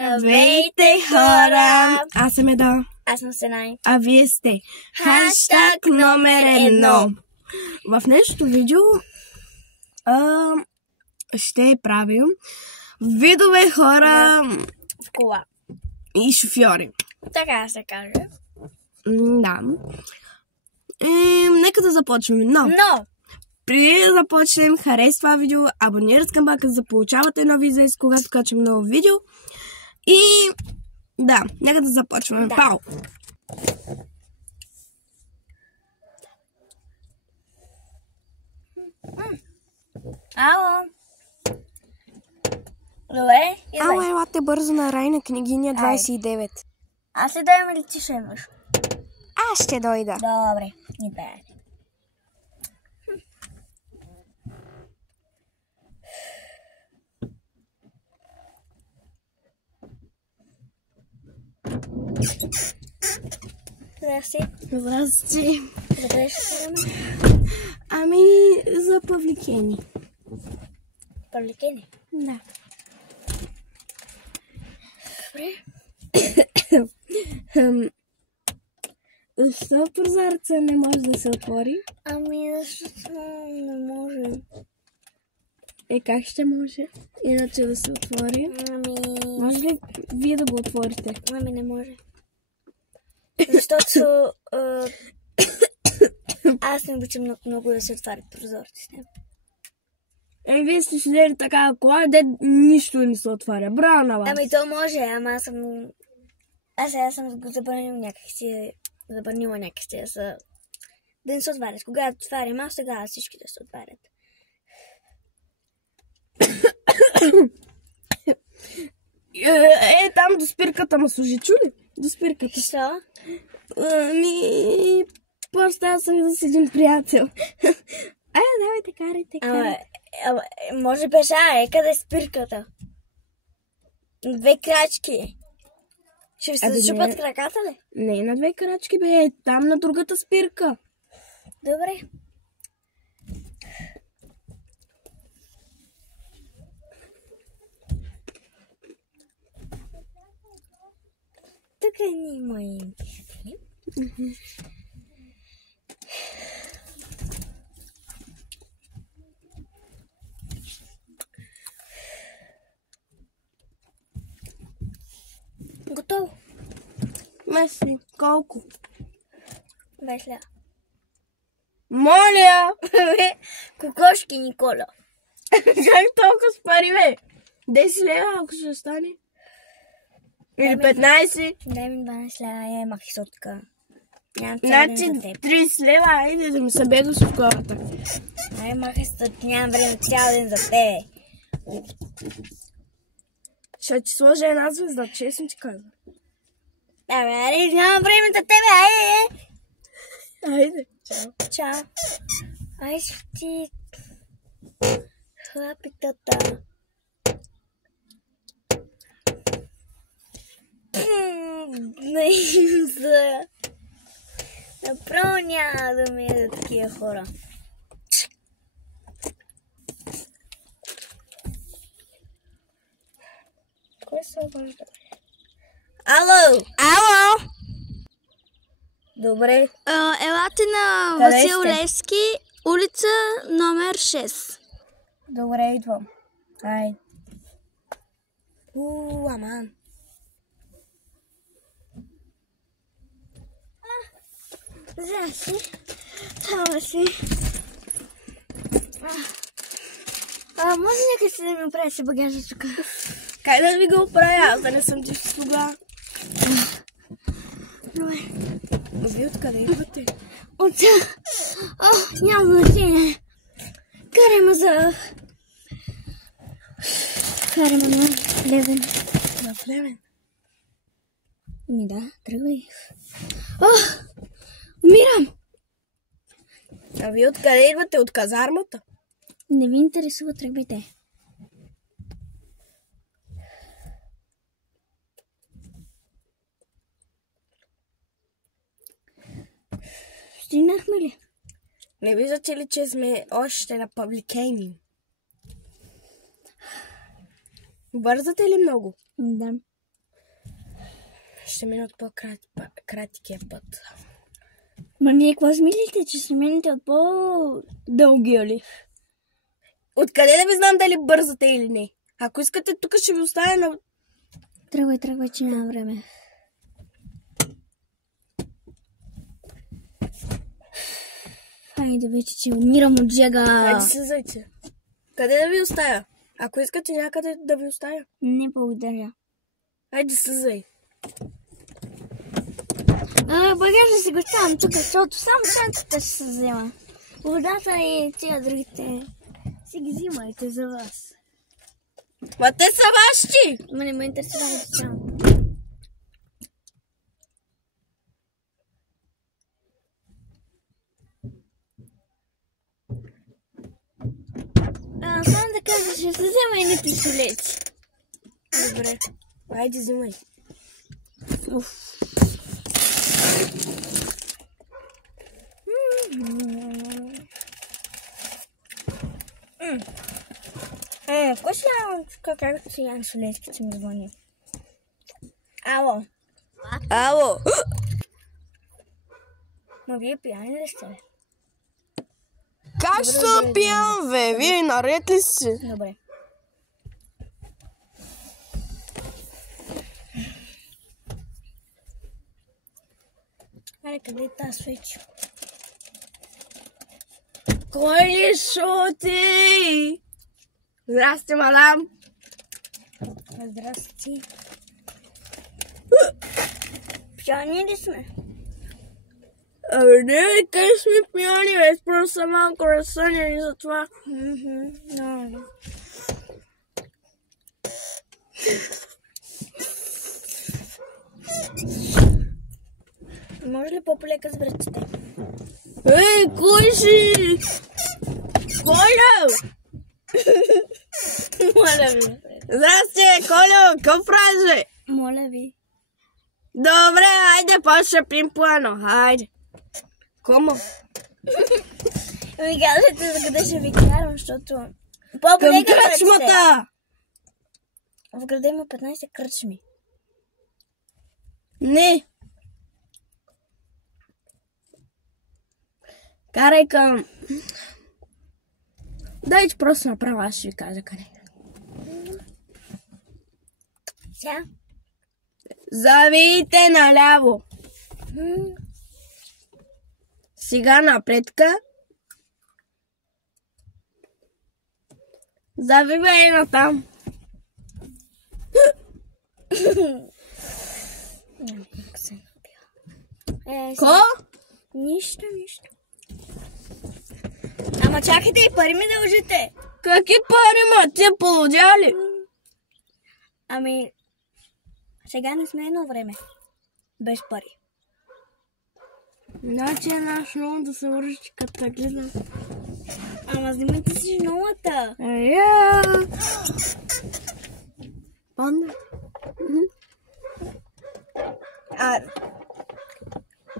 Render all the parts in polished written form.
Здравейте, хора! Аз съм Еда. Аз съм Сенай. А вие сте хаштаг номер 1. В днешното видео ще правим видове хора в кола и шофьори. Така се каже. Да. Нека да започнем. Но преди да започнем, харесва това видео, абонирайте с камбака, за да получавате нови известия, когато качвам ново видео. И да, нека да започваме. Да. Пау! Ало! Добре, Ало, елате бързо на Райна княгиня 29. Аз ли дойдем или ти ще имаш? Аз ще дойда. Добре, идея. Здрасти. Здрасти. Къде ще ходим? Ами, за Павликени. Павликени? Да. Добре. Защо прозореца не може да се отвори? Ами, защото не може. Как ще може иначе да се отвори? Може ли вие да го отворите? Ами, не може. Защото аз не обичам много да се отварят прозорците. Вие сте седели такава кола, де нищо не се отваря. Браво на вас! Ами то може, ама аз съм го забранила някакси да не се отварят. Когато отварям, аз тогава всички да се отварят. Там до спирката ма служи, чули? До спирката. Що? Просто аз съм да седим приятел. Давайте, карайте. Може беше, къде е спирката? 2 крачки. Ще ви се зачупат краката ли? Не, на 2 крачки, бе. Там на другата спирка. Добре. Тук ни мои приятели. Готово. Меси, колко? 20 лева. Моля! Кокошки, Никола. Как толкова с пари, бе? 10 лева, ако ще стане. Или 15? Дай ми 12 лева, мах сотка. Значи 30 лева, айде да ми събедо с колата. Мах сотка, нямам време цял ден за тебе. Ще ти сложа една звезда, честно ти казвам. Нямам време за тебе, айде. Айде, чао. Ай, ти... Хлапитата. Наиза. Направо няма да ми е за такива хора. Кой се обажда? Ало! Добре. Елате на Васил Левски, улица номер 6. Добре, идвам. Ай. Аман. Здрасти. Това си. Може някъде си да ми оправя си багажа тук? Как да ви го оправя? Аз да не съм ти слуга. Добре. Вие откъде идвате? Няма значение. Караме на Левен. В Левен? Да, тръгвай. Умирам! А вие откъде идвате? От казармата? Не ви интересува, тръгвайте. Стигнахме ли? Не виждате ли, че сме още на Павликени? Бързате ли много? Да. Ще мина от по-краткия път. Ма вие какво смислите, че ще минете от по-дългия ли? Откъде да ви знам дали бързате или не? Ако искате, тук ще ви оставя на... Тръгвай, че няма време. Хайде вече, че умирам от жега. Хайде се, зайце. Къде да ви оставя? Ако искате някъде да ви оставя. Не благодаря. Хайде се, зай. Багажа си го ставам тук, защото само шанцата ще се взема. Водата и тия другите си ги взимайте за вас. Ма те са ваши! Ма не ме интересува да само. Само да кажа, ще се взема и не пистолети. Добре. Хайде, взимай. Кой си как си Ян Солецки, че ми звъни? Ало. Ало! Ма вие пияни ли сте? Как съм пиян, бе? Вие наред ли си? Добре. Аре, къде е тази свеча? Кой ли шути? Здрасти, мадам. Здрасти. Пияни ли сме? Абе, не, къде сме пияни, бе? Просто съм малко разсънен и затова. Може ли по-полека с връзките? Ей, кой си? Колю! Моля ви. Здрасти, Колю, какво правиш, бе? Моля ви. Добре, хайде, после ще пим плано, хайде. Комо? Ми казвате за къде ще ви карам, защото... Към По-полека с връзките. кръчмата! В града има 15 кръчми. Не. Карай към... Дайте просто направо, аз ще ви кажа къде. Сега? Завийте наляво. Сега напредка. Завивай натам. Ко? Нищо. Ама чакайте, и пари ми дължите. Какви пари, ма? Ти получава ли? Ами, сега не сме едно време. Без пари. Значи е наш много да се върши като гледам. Ама взимайте си новата. Панда.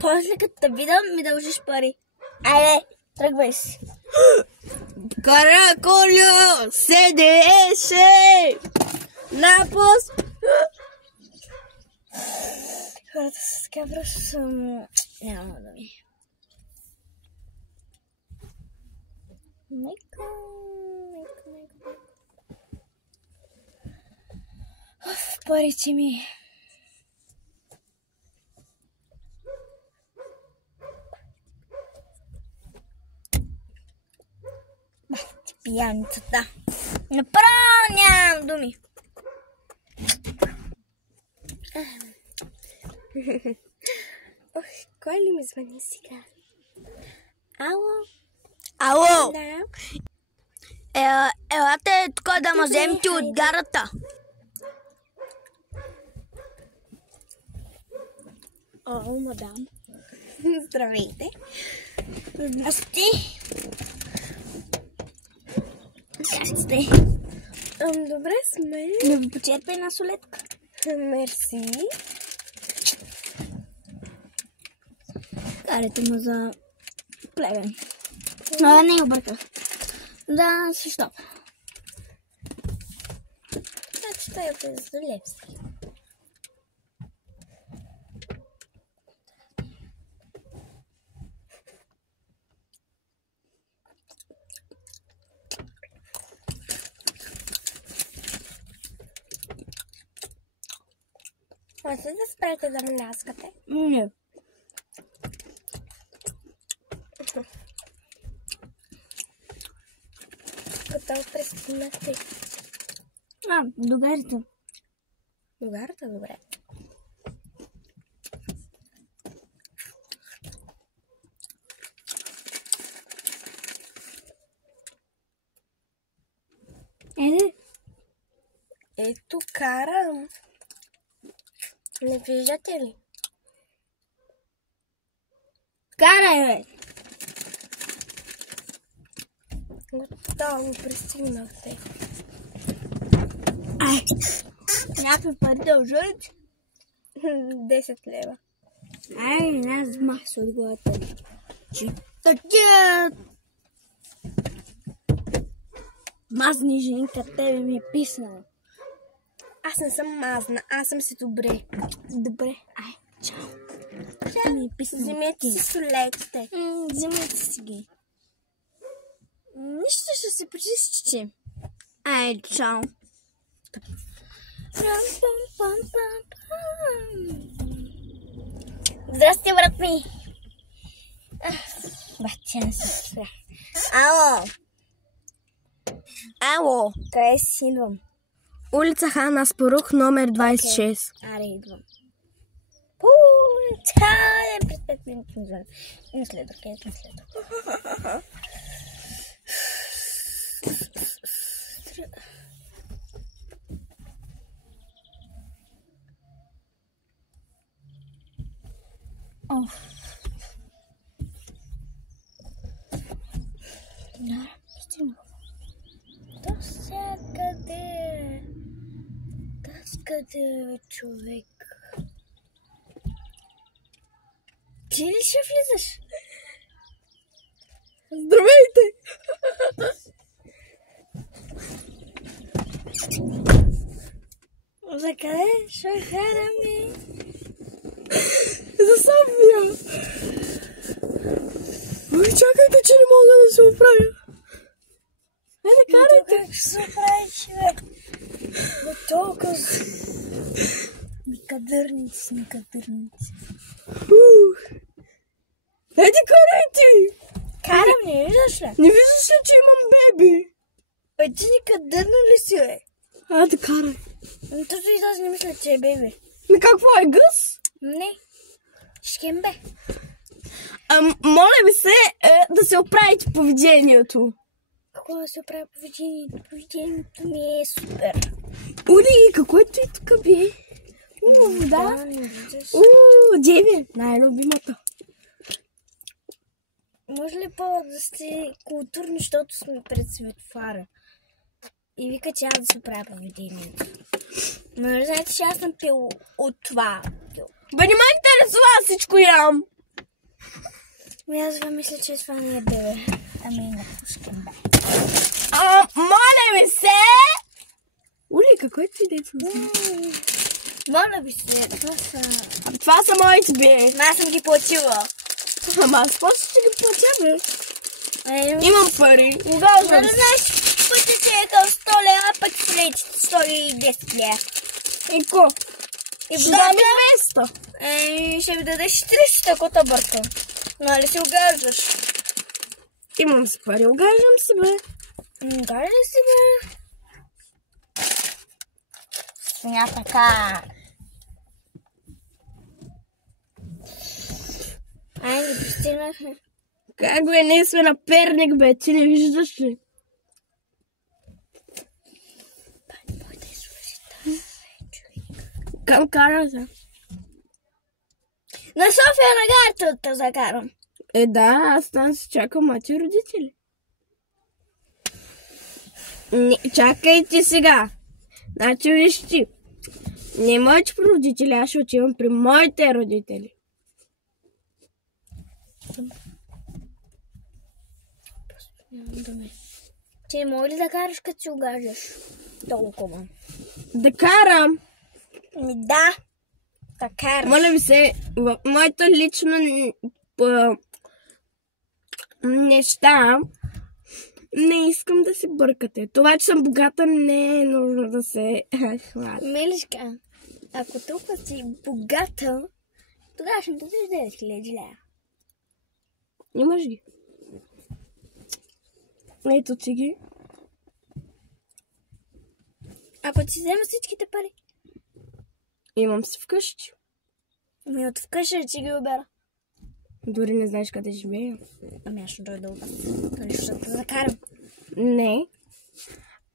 После като те видя, ми дължиш пари. Айде, тръгвай си. Караколю седеше на пост. Хората с кабра съм... Няма да ми. Мека. Парите ми. Пияницата. Направо нямам думи. Ох, кой ли ми звъни сега? Ало? Да. Елате тук да ме вземете от гарата. О, мадам. Здравейте. Здрасти. Как сте? Добре сме. Да ви почерпя една солетка. Мерси. Карайте ме за Плевен. Не обърках. Да, защо? Значи той е за Левски. Може да спрете да мляскате? Не. Готово пристигнахте. Догарите. Догарата, добре. Ето карам. Не виждате ли? Карай, бе. Готово пристигнахте. Някакви пари дължа ли ти? 10 лева. Не взмах се от главата. Такива мазни жени като тебе ми е писано. Аз не съм мазна, аз съм си добре. Добре, чао. Ще ми е писано. Вземете си солетите. Вземете си ги. Нищо ще се почистите. Чао. Здрасти, брат ми. Баче, не се спря. Ало. Къде си идвам? Улица Хан Аспарух, номер 26. Аре, идвам. Чао, пред 5 минути не звън. Не следва, където не следва. Къде човек? Ти ли ще влизаш? Здравейте! За къде ще хараме? За София! Чакайте, че не мога да се оправя. Не карайте! Как ще се оправиш, бе? Толкова никадърници. Еди, карайте! Карам, не виждаш ли? Не виждаш ли, че имам беби? Бе, ти никадърна ли си, бе? Айде, карай. Точно и аз не мисля, че е беби. Какво е, гъс? Не. Шкембе. Моля ви се да се оправите поведението. Какво да се оправя поведението? Поведението ми е супер. Ули, какво е той тук, бе? Вода. Да, не виждаш. Джеви, най-любимата. Може ли да сте културни, защото сме пред светофара? И вика, че аз да се оправя поведението. Но не знаете, че аз съм пил от това. Бе, не ме интересува, всичко ям. Аз мисля, че това не е бебе. Ами на пушкембе. Моля ви се! Ули, какво е ти деца? Моля ви се, Това са моите, бе. аз съм ги платила. Ама аз после ще ги платя, бе. Имам пари. Не знаеш, пътят е към 100 лева, пък следите 110 лева. И ко? И Ще дам ми 200. Ще ми дадеш 300, ако те бъркам. Нали си огаждаш? Имам си пари, огаждам си, бе. Огаждаш си, бе? Свиня така. Не пристигнахме. Как бе, ние сме на Перник, бе, ти не виждаш ли? Към карата. На София на гарата да закарам. Да, аз там си чакам мати родители. Чакайте сега. Значи виж ти. Не моите родители, аз ще отивам при моите родители. Ти мога ли да караш, като си огаждаш? Толкова. Да карам. Да. Да караш. Моля ви се, в моето лично неща не искам да се бъркате. Това, че съм богата, не е нужно да се хвали. Милишка, Ако толкова си богата, тогава ще ми дадеш 9000 лева. Имаш ги. Ето си ги. Ако ти взема всичките пари, Имам си вкъщи. ами от вкъщи ще си ги обера. Дори не знаеш къде живея. Ами аз ще дойда от нали ще те закарам. Не.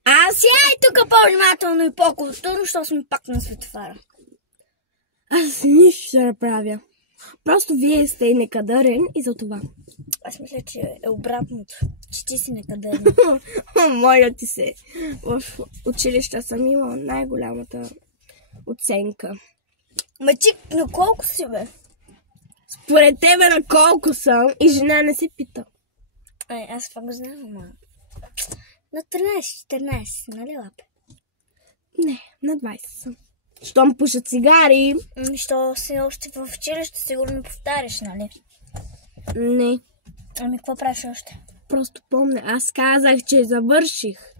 Аз яй тук по-внимателно и по-културно, защото сме пак на светофара. Аз нищо ще направя. Просто вие сте некадърен и за това. Аз мисля, че е обратното. Че ти си некадърен. Моля ти се. В училище съм имала най-голямата оценка. Ма ти на колко си, бе? Според тебе на колко съм и жена не се пита. Аз това го знам, ама... На 13-14, нали, лапе? Не, на 20 съм. Щом пуша цигари? Що си още в училище, сигурно повтаряш, нали? Не. Ами, какво правиш още? Просто помня. Аз казах, че завърших.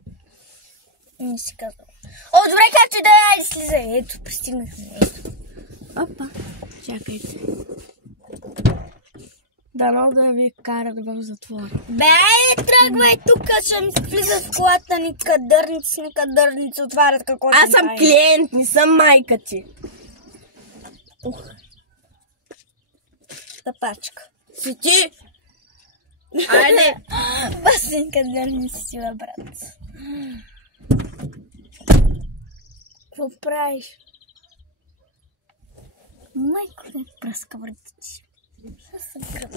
Не си казал. О, добре, както и да е, айде слизай. Ето, пристигнахме. Ето. Опа. Чакайте. Дано да ви карат в затвора. Бе, айде, тръгвай тук, ще ми влизат в колата ни кадърници, отварят какво Аз съм клиент, не съм майка ти. Тапачка. Си ти? Айде. Басен кадърници си, бе, брат. Какво правиш? Майко ли пръска вратичи? Аз съм кръв.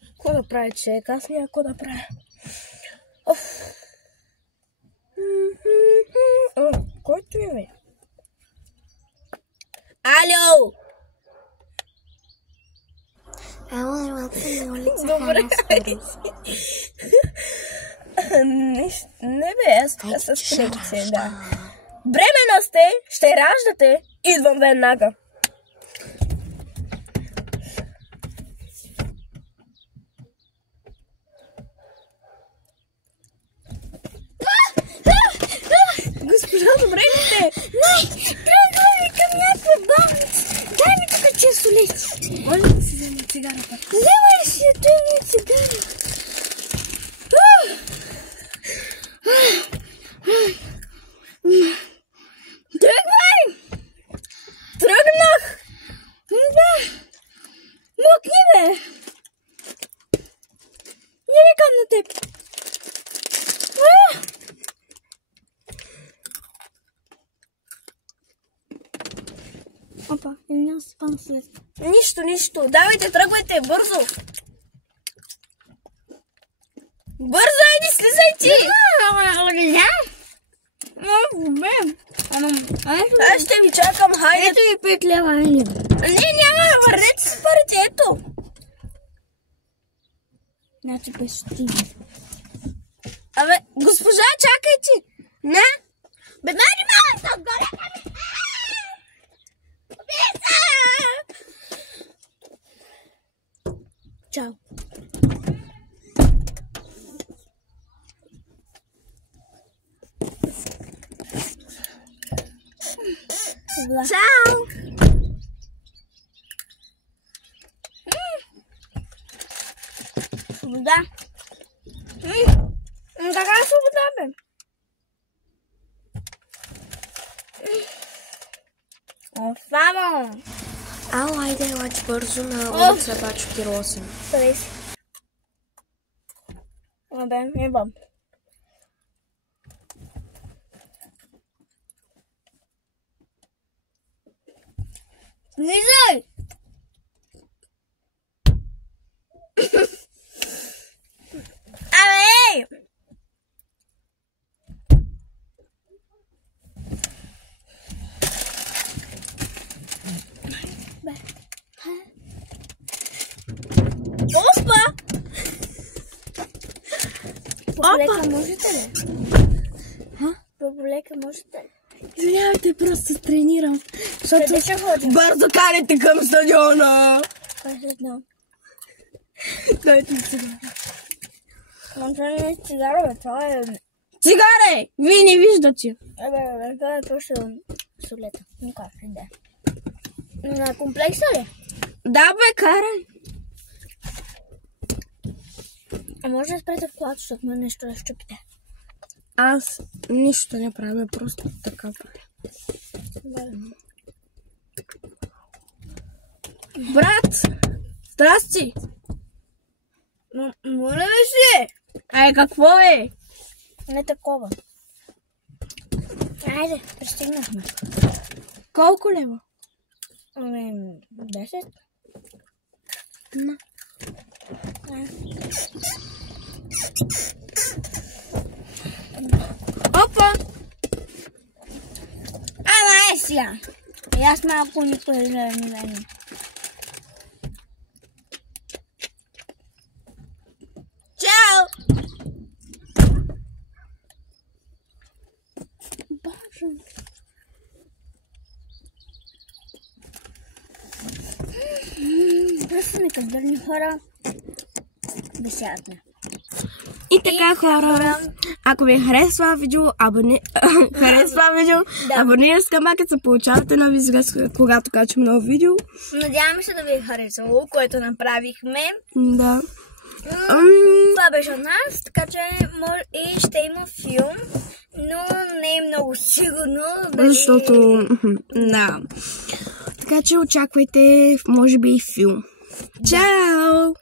Какво да прави човек? Аз няма какво да правя. Който е, бе? Алло! Ела, елате на улица. Добре. Не бе, аз с приятели, да. Бремена сте, ще раждате, идвам веднага. Госпожа, добре ли сте? Не, тръгваме към някаква болница. Дай ми тук чесолети. Може да си взема цигарата? Вземай си този цигара. Тръгвай! Тръгнах! Да. Мокни, бе. Не викам на теб. Опа, или няма спам след. Нищо. Давайте, тръгвайте, бързо. Бързо, иди, слизай ти! Аз ще ви чакам, хайде. Ето и 5 лева, Не, няма, върнете си парите, ето. Значи без стига. Абе, госпожа, чакайте. На. Бе, мали, съм горе. Чао. Чао. Свобода. Каква свобода, бе? Фамо. Ало, айде, елате бързо на улица Бачо Кир 8. Къде си? Абе, не бам. Влизай! Абе! Опа! По-полека можете ли? По-полека можете ли? Извинявайте, просто тренирам. Защото Къде ще ходим? бързо канете към стадиона. Кажи едно. Дайте ми сега. Но това не е цигара, бе. Това е... Цигаре! Вие не виждате. Това е просто солета. Ну как да е. На комплекса ли? Да, бе, карай. А може да спрете в колата, защото ме нещо да щупите. Аз нищо не правя, просто така правя. Брат! Здрасти! Моля ли си? Ай, какво е? Не такова. Айде, пристигнахме. Колко лева? 10. На. Опа! Ама е сега. И аз малко ни поизравим. Чао! Боже. Просто некадърни хора да сядне. И така, хора, ако ви харесва видео, абонирайте се към камбанката, за получавате нови известия, когато качвам ново видео. Надяваме се да ви е харесало, което направихме. Да. Това беше от нас, така че и ще има филм, но не е много сигурно. Защото, да. Така че очаквайте, може би, и филм. Чао!